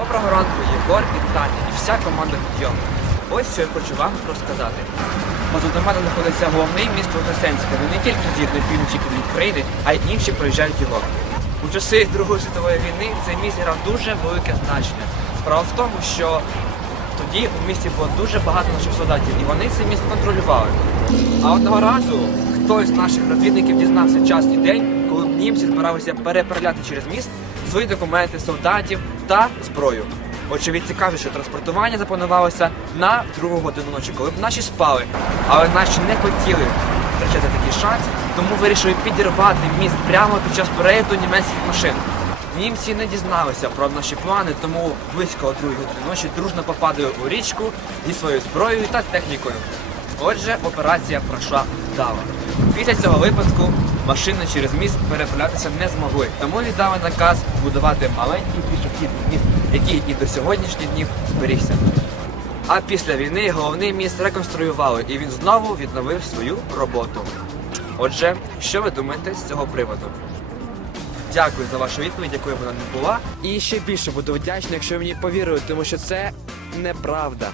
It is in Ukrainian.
Доброго ранку, Єгор і Таня і вся команда підйому. Ось що я хочу вам розказати. Позаду мене знаходиться головний міст Вознесенська. Він не тільки з'єднує півночі під України, а й інші проїжджають його. У часи Другої світової війни цей міст грав дуже велике значення. Справа в тому, що тоді у місті було дуже багато наших солдатів, і вони цей міст контролювали. А одного разу хтось з наших розвідників дізнався час і день, коли німці збиралися переправляти через міст свої документи солдатів та зброю. Очевидці кажуть, що транспортування запланувалося на другу годину ночі, коли б наші спали. Але наші не хотіли втрачати такий шанс, тому вирішили підірвати міст прямо під час переїзду німецьких машин. Німці не дізналися про наші плани, тому близько о другій годині ночі дружно попадали у річку зі своєю зброєю та технікою. Отже, операція пройшла вдало. Після цього випадку машини через міст переправлятися не змогли, тому віддали наказ будувати маленький пішохідний міст, який і до сьогоднішніх днів зберігся. А після війни головний міст реконструювали і він знову відновив свою роботу. Отже, що ви думаєте з цього приводу? Дякую за вашу відповідь, якою вона не була. І ще більше буду вдячний, якщо ви мені повірили, тому що це неправда.